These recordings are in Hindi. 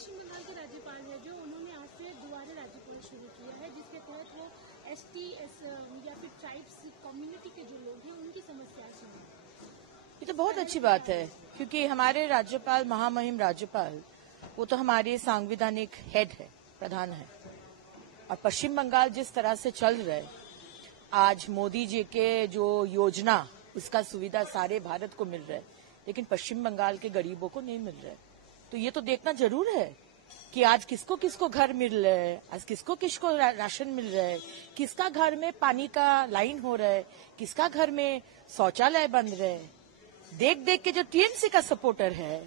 पश्चिम बंगाल के राज्यपाल है जो उन्होंने आज से दोबारा राज्यपाल शुरू किया है, जिसके तहत वो एसटी या फिर ट्राइब्स कम्युनिटी के जो लोग हैं उनकी समस्याएं सुने। ये तो बहुत अच्छी बात है, क्योंकि हमारे राज्यपाल, महामहिम राज्यपाल, वो तो हमारे सांविधानिक हेड है, प्रधान है। और पश्चिम बंगाल जिस तरह से चल रहा है, आज मोदी जी के जो योजना, उसका सुविधा सारे भारत को मिल रहा है, लेकिन पश्चिम बंगाल के गरीबों को नहीं मिल रहा है। तो ये तो देखना जरूर है कि आज किसको किसको घर मिल रहा है, आज किसको किसको राशन मिल रहा है, किसका घर में पानी का लाइन हो रहा है, किसका घर में शौचालय बन रहे हैं। देख देख के जो टीएमसी का सपोर्टर है,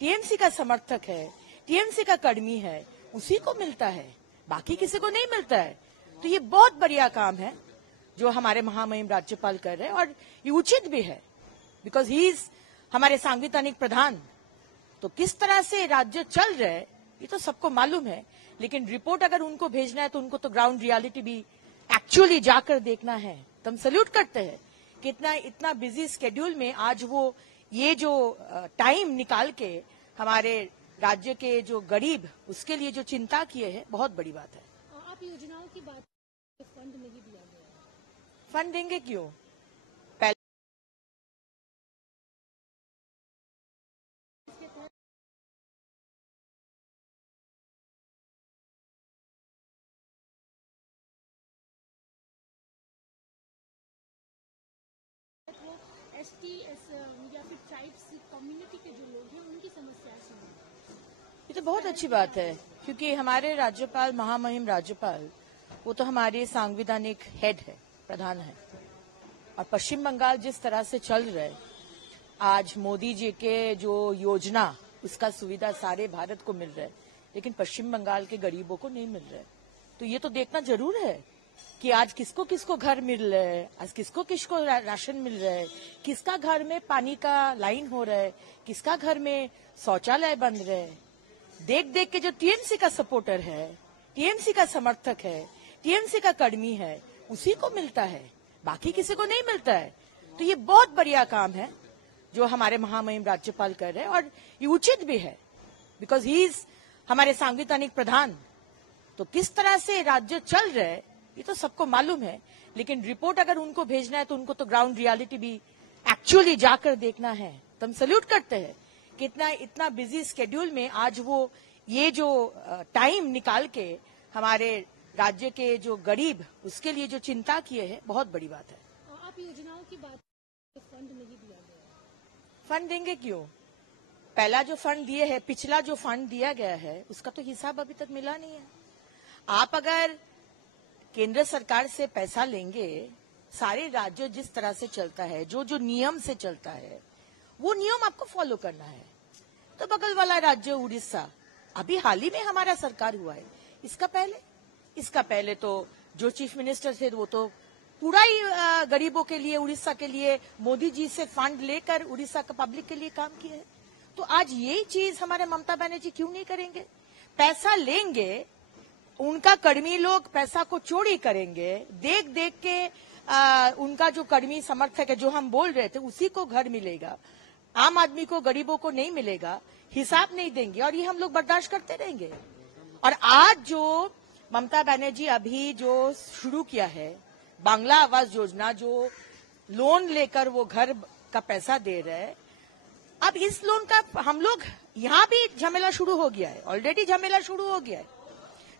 टीएमसी का समर्थक है, टीएमसी का कर्मी है, उसी को मिलता है, बाकी किसी को नहीं मिलता है। तो ये बहुत बढ़िया काम है जो हमारे महामहिम राज्यपाल कर रहे हैं, और ये उचित भी है, बिकॉज ही इज हमारे सांविधानिक प्रधान। तो किस तरह से राज्य चल रहा है ये तो सबको मालूम है, लेकिन रिपोर्ट अगर उनको भेजना है तो उनको तो ग्राउंड रियलिटी भी एक्चुअली जाकर देखना है। तो हम सल्यूट करते हैं कि इतना बिजी स्केड्यूल में आज वो ये जो टाइम निकाल के हमारे राज्य के जो गरीब, उसके लिए जो चिंता किए हैं, बहुत बड़ी बात है। आप योजनाओं की बात, फंड नहीं दिया गया, फंड देंगे क्यों? एसटी या फिर ट्राइब्स कम्युनिटी के जो लोग हैं उनकी समस्याएं सुने। ये तो बहुत अच्छी बात है, क्योंकि हमारे राज्यपाल, महामहिम राज्यपाल, वो तो हमारे सांविधानिक हेड है, प्रधान है। और पश्चिम बंगाल जिस तरह से चल रहा है, आज मोदी जी के जो योजना, उसका सुविधा सारे भारत को मिल रहा है, लेकिन पश्चिम बंगाल के गरीबों को नहीं मिल रहा है। तो ये तो देखना जरूर है कि आज किसको किसको घर मिल रहा है, आज किसको किसको राशन मिल रहा है, किसका घर में पानी का लाइन हो रहा है, किसका घर में शौचालय बन रहे हैं। देख देख के जो टीएमसी का सपोर्टर है, टीएमसी का समर्थक है, टीएमसी का कर्मी है, उसी को मिलता है, बाकी किसी को नहीं मिलता है। तो ये बहुत बढ़िया काम है जो हमारे महामहिम राज्यपाल कर रहे हैं, और ये उचित भी है, बिकॉज ही इज हमारे सांविधानिक प्रधान। तो किस तरह से राज्य चल रहा है ये तो सबको मालूम है, लेकिन रिपोर्ट अगर उनको भेजना है तो उनको तो ग्राउंड रियलिटी भी एक्चुअली जाकर देखना है। तो हम सल्यूट करते हैं कि इतना बिजी स्केड्यूल में आज वो ये जो टाइम निकाल के हमारे राज्य के जो गरीब, उसके लिए जो चिंता किए हैं, बहुत बड़ी बात है। आप योजनाओं की बात, फंड नहीं दिया गया, फंड देंगे क्यों? पहला जो फंड दिए है, पिछला जो फंड दिया गया है, उसका तो हिसाब अभी तक मिला नहीं है। आप अगर केंद्र सरकार से पैसा लेंगे, सारे राज्य जिस तरह से चलता है, जो जो नियम से चलता है, वो नियम आपको फॉलो करना है। तो बगल वाला राज्य उड़ीसा, अभी हाल ही में हमारा सरकार हुआ है, इसका पहले तो जो चीफ मिनिस्टर थे वो तो पूरा ही गरीबों के लिए, उड़ीसा के लिए मोदी जी से फंड लेकर उड़ीसा का पब्लिक के लिए काम किया है। तो आज यही चीज हमारे ममता बनर्जी क्यों नहीं करेंगे? पैसा लेंगे, उनका कर्मी लोग पैसा को चोरी करेंगे, देख देख के उनका जो कर्मी समर्थक है, जो हम बोल रहे थे, उसी को घर मिलेगा, आम आदमी को, गरीबों को नहीं मिलेगा, हिसाब नहीं देंगे, और ये हम लोग बर्दाश्त करते रहेंगे। और आज जो ममता बनर्जी अभी जो शुरू किया है, बांग्ला आवास योजना, जो लोन लेकर वो घर का पैसा दे रहे हैं, अब इस लोन का हम लोग यहाँ भी झमेला शुरू हो गया है, ऑलरेडी झमेला शुरू हो गया है।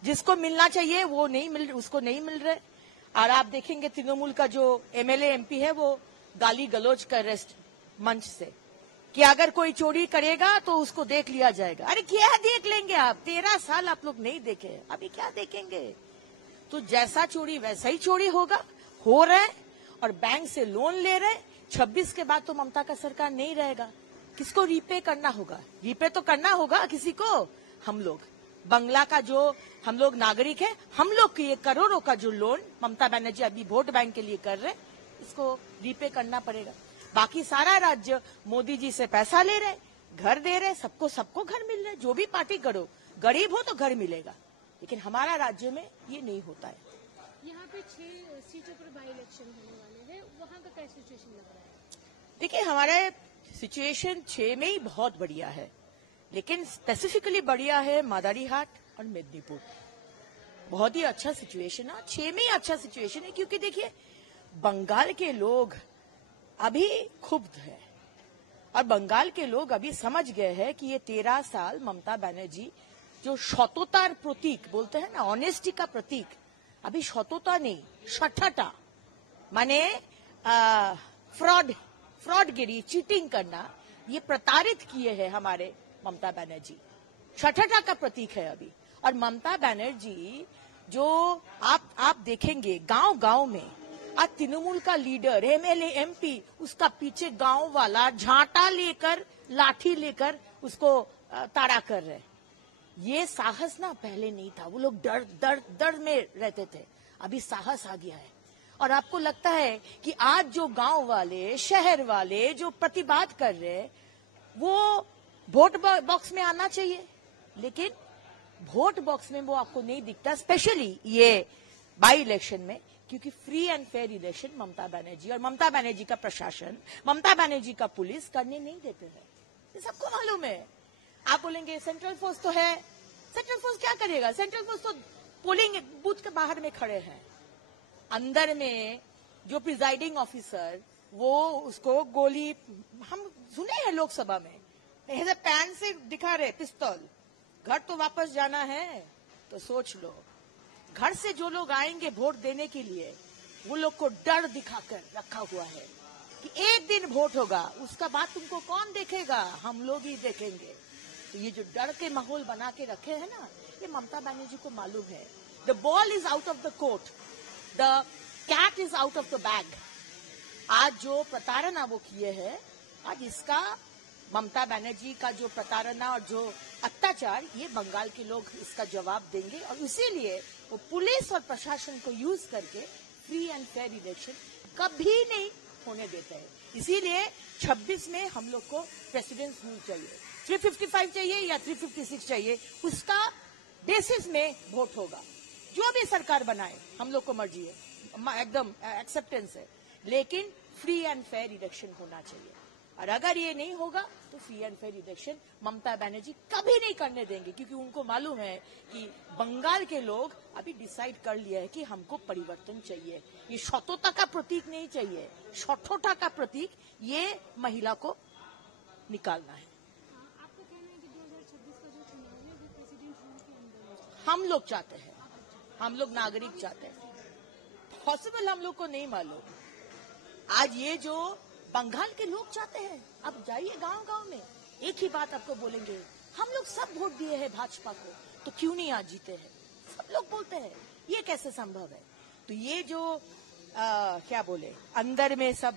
जिसको मिलना चाहिए वो नहीं उसको नहीं मिल रहे। और आप देखेंगे तृणमूल का जो एमएलए एमपी है, वो गाली गलौज कर रहे मंच से कि अगर कोई चोरी करेगा तो उसको देख लिया जाएगा। अरे क्या देख लेंगे आप? 13 साल आप लोग नहीं देखे, अभी क्या देखेंगे? तो जैसा चोरी वैसा ही चोरी होगा, हो रहा है, और बैंक से लोन ले रहे। 26 के बाद तो ममता का सरकार नहीं रहेगा, किसको रीपे करना होगा? रीपे तो करना होगा किसी को। हम लोग बंगला का जो हम लोग नागरिक है, हम लोग के ये करोड़ों का जो लोन ममता बनर्जी अभी वोट बैंक के लिए कर रहे, इसको रीपे करना पड़ेगा। बाकी सारा राज्य मोदी जी से पैसा ले रहे, घर दे रहे, सबको घर मिल रहे। जो भी पार्टी करो, गरीब हो तो घर मिलेगा, लेकिन हमारा राज्य में ये नहीं होता है। यहाँ पे 6 सीटों पर बाई इलेक्शन होने वाले हैं, वहाँ का क्या सिचुएशन लग रहा है? देखिए, हमारे सिचुएशन 6 में ही बहुत बढ़िया है, लेकिन स्पेसिफिकली बढ़िया है मादारीहाट और मेदिनीपुर। बहुत ही अच्छा सिचुएशन है, 6 में ही अच्छा सिचुएशन है, क्योंकि देखिए बंगाल के लोग अभी क्षुब्ध है और बंगाल के लोग अभी समझ गए हैं कि ये 13 साल ममता बनर्जी जो सततार प्रतीक बोलते हैं ना, ऑनेस्टी का प्रतीक, अभी सतता नहीं, शठता माने फ्रॉडगिरी, चीटिंग करना, ये प्रताड़ित किए हैं हमारे ममता बनर्जी। शठता का प्रतीक है अभी। और ममता बनर्जी जो आप देखेंगे गांव गांव में आज तृणमूल का लीडर, एमएलए, एमपी, उसका पीछे गांव वाला झांटा लेकर, लाठी लेकर उसको ताड़ा कर रहे। ये साहस ना पहले नहीं था, वो लोग डर में रहते थे, अभी साहस आ गया है। और आपको लगता है कि आज जो गांव वाले, शहर वाले जो प्रतिबाद कर रहे, वो वोट बॉक्स में आना चाहिए, लेकिन वोट बॉक्स में वो आपको नहीं दिखता, स्पेशली ये बाई इलेक्शन में, क्योंकि free and fair election Mamata Banerjee और ममता बनर्जी का प्रशासन, ममता बनर्जी का पुलिस करने नहीं देते हैं। ये सबको मालूम है। आप बोलेंगे सेंट्रल फोर्स तो है, सेंट्रल फोर्स क्या करेगा? सेंट्रल फोर्स तो पोलिंग बूथ के बाहर में खड़े हैं। अंदर में जो प्रिजाइडिंग ऑफिसर, वो उसको गोली, हम सुने हैं लोकसभा में, ऐसे पैन से दिखा रहे पिस्तौल। घर तो वापस जाना है तो सोच लो। घर से जो लोग आएंगे वोट देने के लिए, वो लोग को डर दिखाकर रखा हुआ है कि एक दिन वोट होगा, उसका बाद तुमको कौन देखेगा? हम लोग ही देखेंगे। तो ये जो डर के माहौल बना के रखे हैं ना, ये ममता बनर्जी को मालूम है। The ball is out of the court, the cat is out of the bag. आज जो प्रताड़ना वो किए हैं, आज इसका ममता बनर्जी का जो प्रताड़ना और जो अत्याचार, ये बंगाल के लोग इसका जवाब देंगे। और इसीलिए वो पुलिस और प्रशासन को यूज करके फ्री एंड फेयर इलेक्शन कभी नहीं होने देते हैं। इसीलिए 26 में हम लोग को प्रेसिडेंट्स रूल चाहिए, 355 चाहिए या 356 चाहिए, उसका बेसिस में वोट होगा। जो भी सरकार बनाए हम लोग को मर्जी है, एकदम एक्सेप्टेंस है, लेकिन फ्री एंड फेयर इलेक्शन होना चाहिए। और अगर ये नहीं होगा तो free and fair election Mamata Banerjee कभी नहीं करने देंगे, क्योंकि उनको मालूम है कि बंगाल के लोग अभी डिसाइड कर लिया है कि हमको परिवर्तन चाहिए। ये सतता का प्रतीक नहीं चाहिए, सठोटा का प्रतीक, ये महिला को निकालना है। आपको कहना है कि 2026 का जो चुनाव है वो प्रेसिडेंट रूल के अंदर हो? हम लोग चाहते हैं, हम लोग नागरिक चाहते हैं। पॉसिबल हम लोग को नहीं मालूम। आज ये जो बंगाल के लोग चाहते हैं, अब जाइए गांव गांव में, एक ही बात आपको बोलेंगे, हम लोग सब वोट दिए हैं भाजपा को, तो क्यों नहीं आज जीते हैं? सब लोग बोलते हैं। ये कैसे संभव है? तो ये जो क्या बोले, अंदर में सब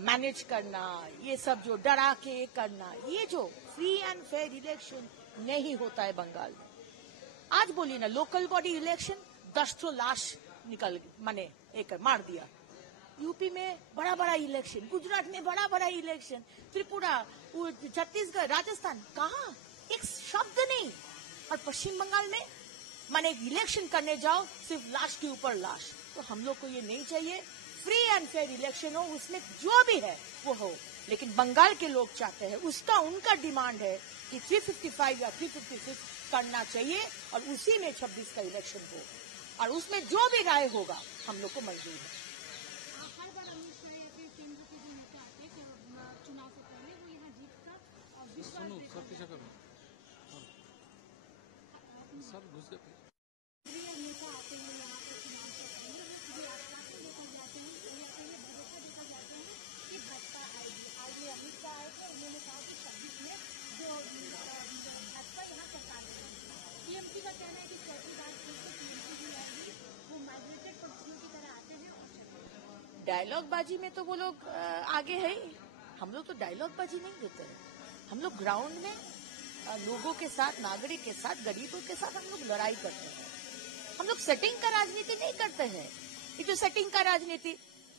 मैनेज करना, ये सब जो डरा के करना, ये जो फ्री एंड फेयर इलेक्शन नहीं होता है बंगाल में। आज बोलिए ना, लोकल बॉडी इलेक्शन 10 लाश निकल माने एक मार दिया। यूपी में बड़ा बड़ा इलेक्शन, गुजरात में बड़ा बड़ा इलेक्शन, त्रिपुरा, छत्तीसगढ़, राजस्थान, कहाँ एक शब्द नहीं। और पश्चिम बंगाल में माने इलेक्शन करने जाओ, सिर्फ लाश के ऊपर लाश। तो हम लोग को ये नहीं चाहिए। फ्री एंड फेयर इलेक्शन हो, उसमें जो भी है वो हो, लेकिन बंगाल के लोग चाहते हैं, उसका उनका डिमांड है कि 355 या 356 करना चाहिए और उसी में 26 का इलेक्शन हो, और उसमें जो भी राय होगा हम लोग को मंजूर है। हर बार अमित शाह या फिर केंद्र के जो नेता आते हैं चुनाव से पहले, वो यहाँ जीत का नेता आते हैं यहाँ पे चुनाव से पहले, वो जो आश्वासन लेकर जाते हैं, या फिर ये भरोसा देकर जाते हैं कि भाजपा आएगी। आज ये अमित शाह आए थे, उन्होंने कहा कि 26 में जो भाजपा यहाँ सरकार बनेगी। टीएमसी का कहना है कि चौथी बार फिर से टीएमसी भी आएगी, वो माइग्रेटेड पक्षियों की तरह आते हैं और चले जाते हैं। डायलॉग बाजी में तो वो लोग आगे है ही। हम लोग तो डायलॉग बाजी नहीं देते हैं। हम लोग ग्राउंड में लोगों के साथ, नागरिक के साथ, गरीबों के साथ हम लोग लड़ाई करते हैं। हम लोग सेटिंग का राजनीति नहीं करते हैं। ये जो सेटिंग का राजनीति,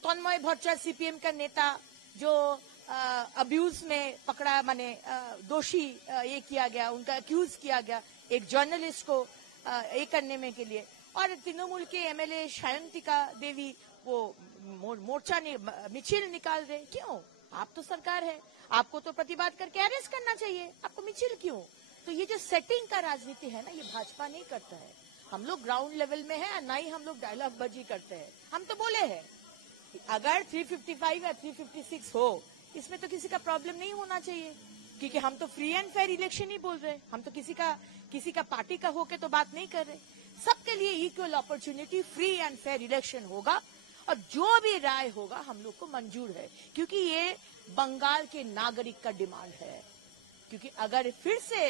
तन्मय भट्टाचार्य सीपीएम का नेता जो अब्यूज में पकड़ा, माने दोषी ये किया गया, उनका अक्यूज किया गया एक जर्नलिस्ट को ये करने में के लिए, और तृणमूल के एमएलए सायंतिका देवी वो मोर्चा ने मिছিল निकाल रहे। क्यों? आप तो सरकार है, आपको तो प्रतिबाद करके अरेस्ट करना चाहिए, आपको मिছিল क्यों? तो ये जो सेटिंग का राजनीति है ना, ये भाजपा नहीं करता है। हम लोग ग्राउंड लेवल में है, ना ही हम लोग डायलॉग बाजी करते हैं। हम तो बोले हैं अगर 355 या 356 हो, इसमें तो किसी का प्रॉब्लम नहीं होना चाहिए, क्योंकि हम तो फ्री एंड फेयर इलेक्शन ही बोल रहे। हम तो किसी का पार्टी का होके तो बात नहीं कर रहे। सबके लिए equal opportunity, free and fair election होगा, और जो भी राय होगा हम लोग को मंजूर है, क्योंकि ये बंगाल के नागरिक का डिमांड है। क्योंकि अगर फिर से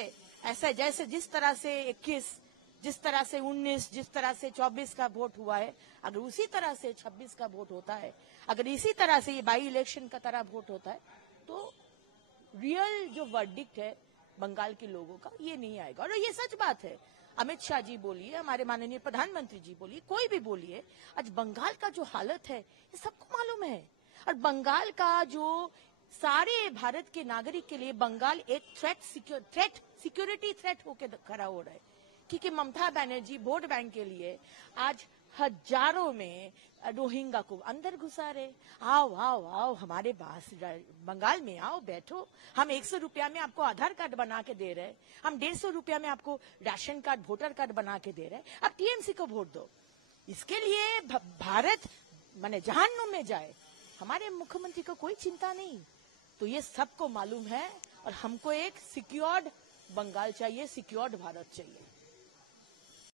ऐसा जैसे जिस तरह से 21, जिस तरह से 19, जिस तरह से 24 का वोट हुआ है, अगर उसी तरह से 26 का वोट होता है, अगर इसी तरह से ये बाई इलेक्शन का तरह वोट होता है, तो रियल जो वर्डिक्ट है बंगाल के लोगों का, ये नहीं आएगा। और ये सच बात है। अमित शाह जी बोलिए, हमारे माननीय प्रधानमंत्री जी बोलिए, कोई भी बोलिए, आज बंगाल का जो हालत है ये सबको मालूम है। और बंगाल का जो सारे भारत के नागरिक के लिए बंगाल एक सिक्योरिटी थ्रेट होकर खड़ा हो रहा है, क्योंकि ममता बनर्जी वोट बैंक के लिए आज हजारों में रोहिंगा को अंदर घुसा रहे। आओ आओ आओ हमारे पास बंगाल में आओ, बैठो, हम 100 रुपया में आपको आधार कार्ड बना के दे रहे, हम 150 रुपया में आपको राशन कार्ड, वोटर कार्ड बना के दे रहे, अब टीएमसी को वोट दो। इसके लिए भारत माने जहान्नुम में जाए, हमारे मुख्यमंत्री को कोई चिंता नहीं। तो ये सबको मालूम है, और हमको एक सिक्योर्ड बंगाल चाहिए, सिक्योर्ड भारत चाहिए।